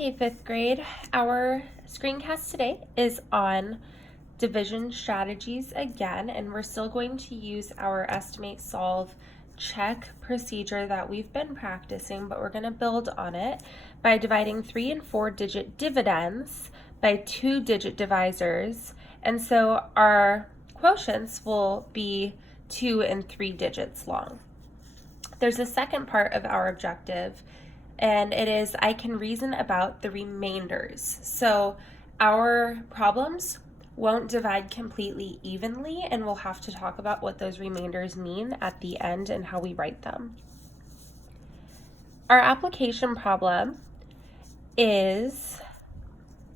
Hey, fifth grade. Our screencast today is on division strategies again, and we're still going to use our estimate, solve, check procedure that we've been practicing, but we're going to build on it by dividing 3 and 4 digit dividends by 2-digit divisors. And so our quotients will be 2 and 3 digits long. There's a second part of our objective, and it is I can reason about the remainders. So our problems won't divide completely evenly, and we'll have to talk about what those remainders mean at the end and how we write them. Our application problem is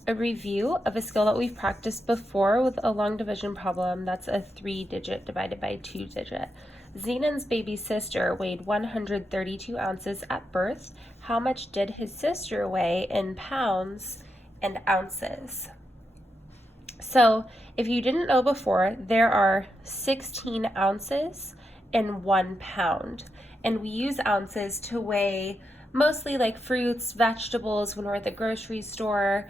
a review of a skill that we've practiced before with a long division problem that's a 3-digit divided by 2-digit. Zenon's baby sister weighed 132 ounces at birth. How much did his sister weigh in pounds and ounces? So if you didn't know before, there are 16 ounces and 1 pound. And we use ounces to weigh mostly like fruits, vegetables when we're at the grocery store.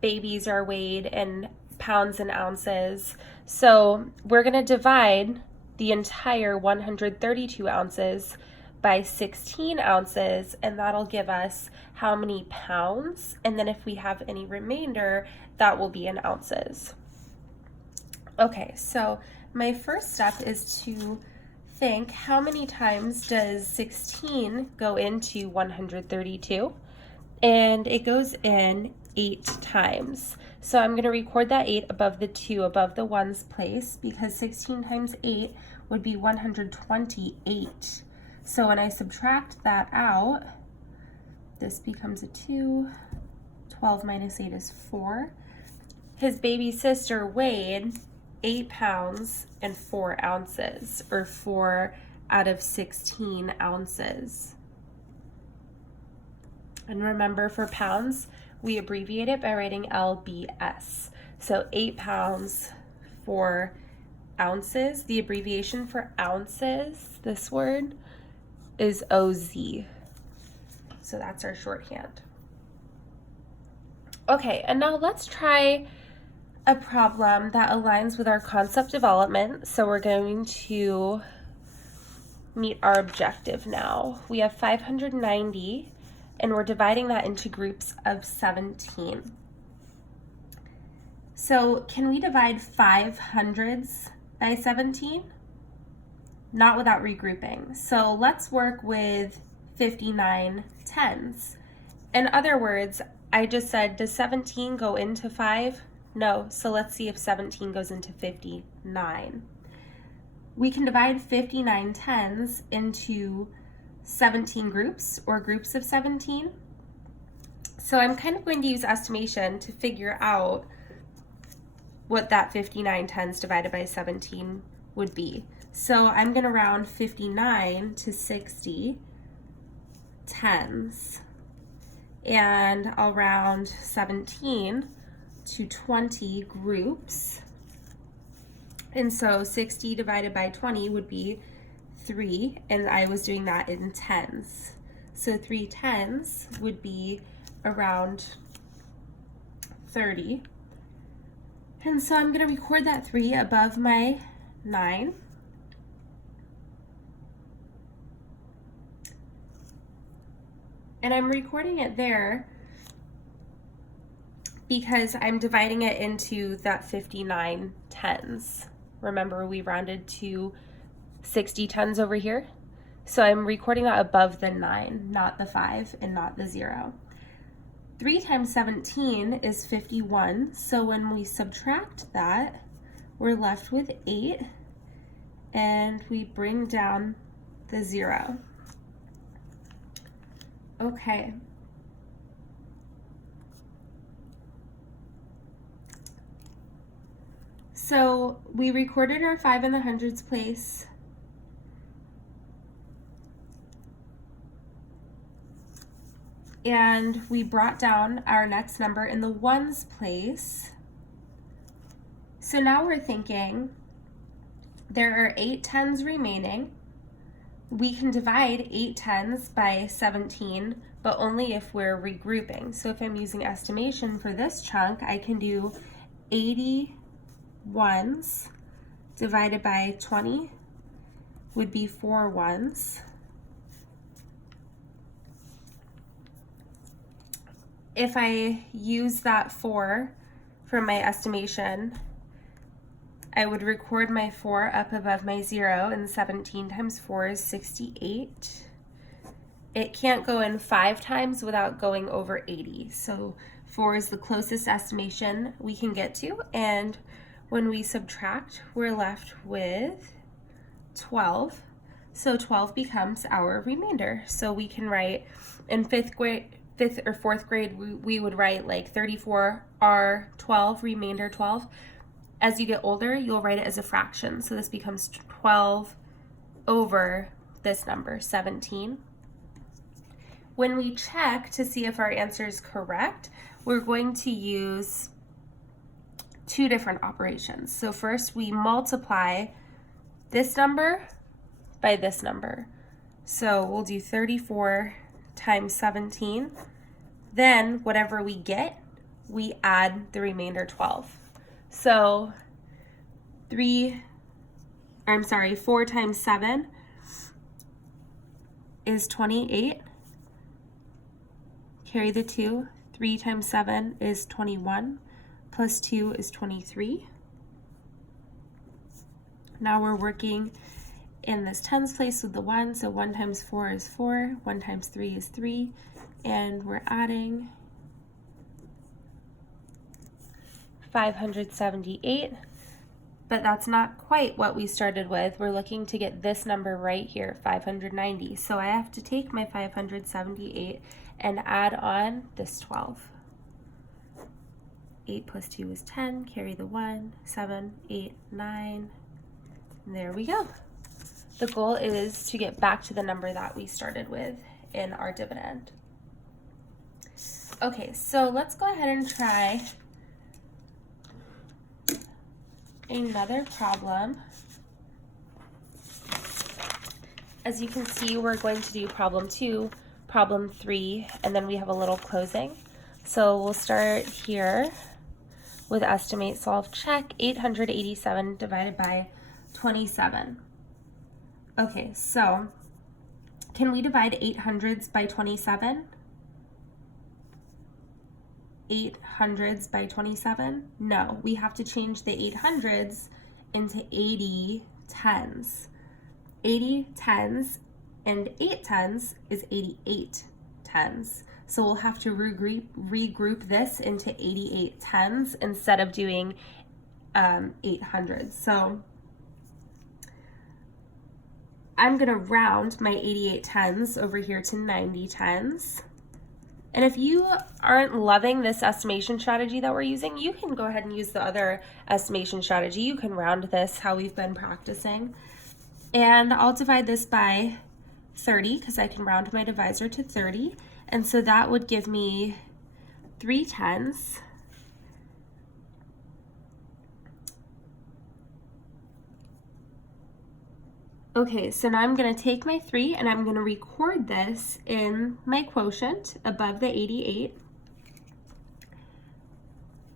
Babies are weighed in pounds and ounces. So we're going to divide the entire 132 ounces by 16 ounces, and that'll give us how many pounds, and then if we have any remainder, that will be in ounces. Okay, so my first step is to think how many times does 16 go into 132, and it goes in 8 times. So I'm going to record that 8 above the 2 above the 1's place, because 16 times 8 would be 128. So when I subtract that out, this becomes a 2. 12 minus 8 is 4. His baby sister weighed 8 pounds and 4 ounces, or 4 out of 16 ounces. And remember, for pounds, we abbreviate it by writing LBS. So 8 pounds, 4 ounces. The abbreviation for ounces, this word, is OZ. So that's our shorthand. Okay, and now let's try a problem that aligns with our concept development. So we're going to meet our objective now. We have 590, and we're dividing that into groups of 17. So can we divide 5 hundreds by 17? Not without regrouping. So let's work with 59 tens. In other words, I just said, does 17 go into 5? No, so let's see if 17 goes into 59. We can divide 59 tens into 17 groups, or groups of 17. So I'm kind of going to use estimation to figure out what that 59 tens divided by 17 would be. So I'm going to round 59 to 60 tens, and I'll round 17 to 20 groups. And so 60 divided by 20 would be 3, and I was doing that in tens. So 3 tens would be around 30. And so I'm going to record that 3 above my 9. And I'm recording it there because I'm dividing it into that 59 tens. Remember, we rounded to 60 tens over here. So I'm recording that above the 9, not the 5, and not the 0. 3 times 17 is 51. So when we subtract that, we're left with 8, and we bring down the 0. Okay. So we recorded our 5 in the hundreds place. And we brought down our next number in the ones place. So now we're thinking there are 8 tens remaining. we can divide 8 tens by 17, but only if we're regrouping. So if I'm using estimation for this chunk, I can do 80 ones divided by 20 would be 4 ones. If I use that 4 for my estimation, I would record my 4 up above my 0, and 17 times 4 is 68. It can't go in 5 times without going over 80. So 4 is the closest estimation we can get to, and when we subtract, we're left with 12. So 12 becomes our remainder. So we can write in fifth or fourth grade, we would write like 34R 12, remainder 12. As you get older, you'll write it as a fraction. So this becomes 12 over this number, 17. When we check to see if our answer is correct, we're going to use 2 different operations. So first we multiply this number by this number. So we'll do 34 times 17. Then whatever we get, we add the remainder 12. So 4 times 7 is 28. Carry the 2. 3 times 7 is 21. Plus 2 is 23. Now we're working in this tens place with the 1. So 1 times 4 is 4. 1 times 3 is 3. And we're adding 578. But that's not quite what we started with. We're looking to get this number right here, 590. So I have to take my 578 and add on this 12. 8 plus 2 is 10, carry the 1, 7, 8, 9, and there we go. The goal is to get back to the number that we started with in our dividend. Okay, so let's go ahead and try another problem. As you can see, we're going to do problem 2, problem 3, and then we have a little closing. So we'll start here with estimate, solve, check. 887 divided by 27. Okay, so can we divide 800s by 27? 800s by 27? No, we have to change the 800s into 80 tens. 80 tens and 8 tens is 88 tens. So we'll have to regroup this into 88 tens instead of doing 800s. So I'm gonna round my 88 tens over here to 90 tens. And if you aren't loving this estimation strategy that we're using, you can go ahead and use the other estimation strategy. You can round this how we've been practicing. And I'll divide this by 30 because I can round my divisor to 30. And so that would give me 3 tens. Okay, so now I'm going to take my 3 and I'm going to record this in my quotient above the 88.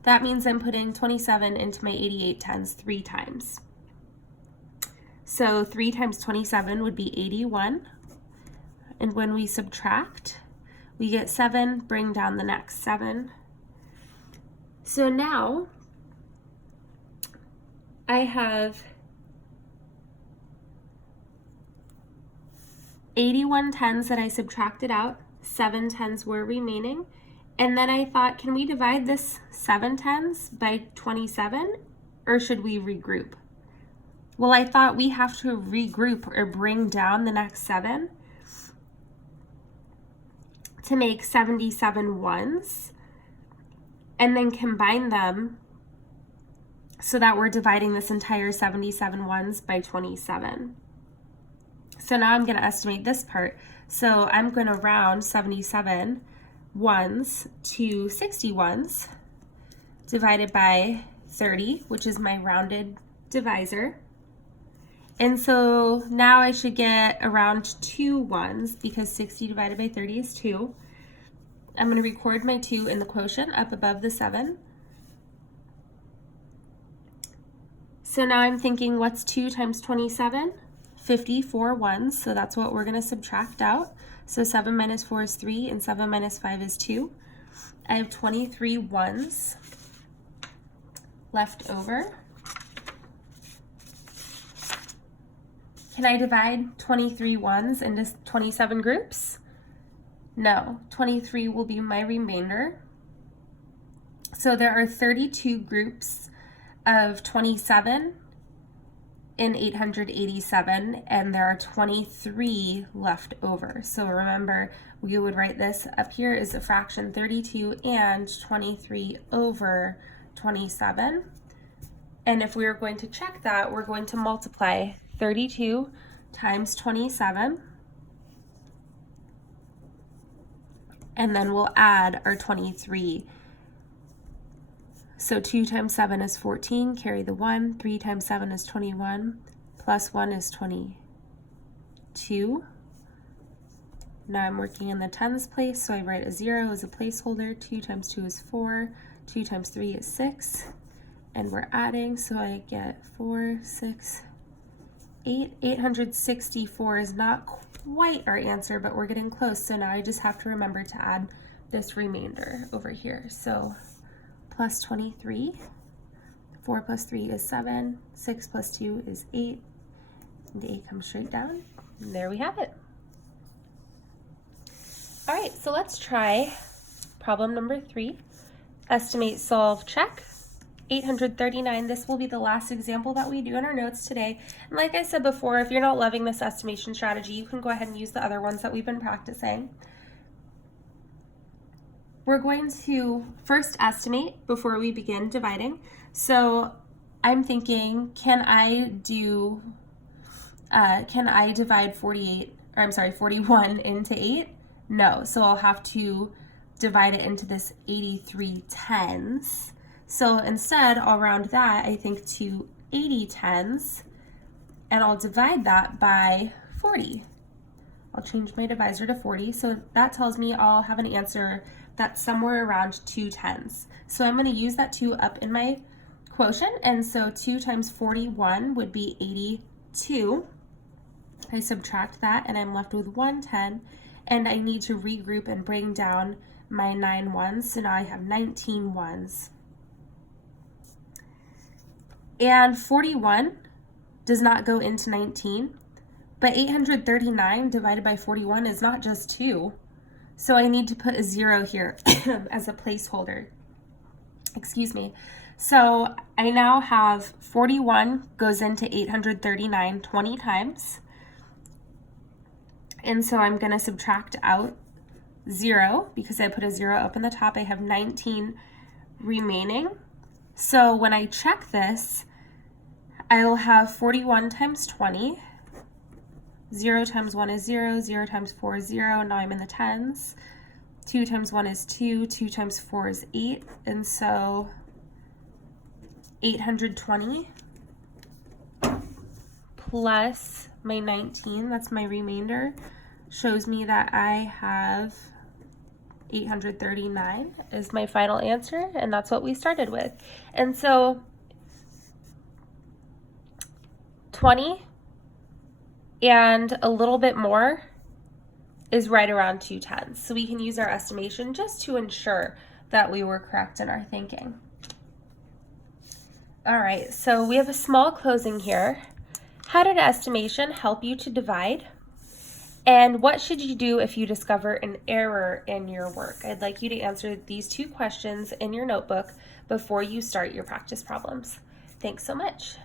That means I'm putting 27 into my 88 tens 3 times. So 3 times 27 would be 81. And when we subtract, we get 7, bring down the next 7. So now I have 81 tens that I subtracted out, 7 tens were remaining, and then I thought, can we divide this 7 tens by 27, or should we regroup? Well, I thought we have to regroup or bring down the next 7 to make 77 ones, and then combine them so that we're dividing this entire 77 ones by 27. So now I'm going to estimate this part. So I'm going to round 77 ones to 60 ones divided by 30, which is my rounded divisor. And so now I should get around 2 ones because 60 divided by 30 is 2. I'm going to record my 2 in the quotient up above the 7. So now I'm thinking, what's 2 times 27? 54 ones, so that's what we're going to subtract out. So 7 minus 4 is 3, and 7 minus 5 is 2. I have 23 ones left over. Can I divide 23 ones into 27 groups? No, 23 will be my remainder. So there are 32 groups of 27 in 887, and there are 23 left over. So remember, we would write this up here as a fraction 32 and 23 over 27. And if we are going to check that, we're going to multiply 32 times 27, and then we'll add our 23. So 2 times 7 is 14, carry the 1. 3 times 7 is 21, plus 1 is 22. Now I'm working in the tens place, so I write a 0 as a placeholder. 2 times 2 is 4, 2 times 3 is 6, and we're adding, so I get 4, 6, 8. 864 is not quite our answer, but we're getting close, so now I just have to remember to add this remainder over here. So plus 23, 4 plus 3 is 7, 6 plus 2 is 8, and 8 comes straight down, and there we have it. All right, so let's try problem number 3. Estimate, solve, check. 839, this will be the last example that we do in our notes today. And like I said before, if you're not loving this estimation strategy, you can go ahead and use the other ones that we've been practicing. We're going to first estimate before we begin dividing. So I'm thinking, can I divide 41 into 8? No, so I'll have to divide it into this 83 tens. So instead, I'll round that, I think, to 80 tens, and I'll divide that by 40. I'll change my divisor to 40, so that tells me I'll have an answer that's somewhere around 2 tens. So I'm going to use that 2 up in my quotient, and so 2 times 41 would be 82. I subtract that, and I'm left with 110, and I need to regroup and bring down my 9 ones, so now I have 19 ones. And 41 does not go into 19, but 839 divided by 41 is not just 2. So I need to put a 0 here as a placeholder. Excuse me. So I now have 41 goes into 839 20 times. And so I'm going to subtract out 0 because I put a 0 up in the top. I have 19 remaining. So when I check this, I'll have 41 times 20. 0 times 1 is 0. 0 times 4 is 0. Now I'm in the tens. 2 times 1 is 2. 2 times 4 is 8. And so 820 plus my 19, that's my remainder, shows me that I have 839 is my final answer, and that's what we started with. And so 20 and a little bit more is right around 2 tens. So we can use our estimation just to ensure that we were correct in our thinking. All right, so we have a small closing here. How did estimation help you to divide? And what should you do if you discover an error in your work? I'd like you to answer these 2 questions in your notebook before you start your practice problems. Thanks so much.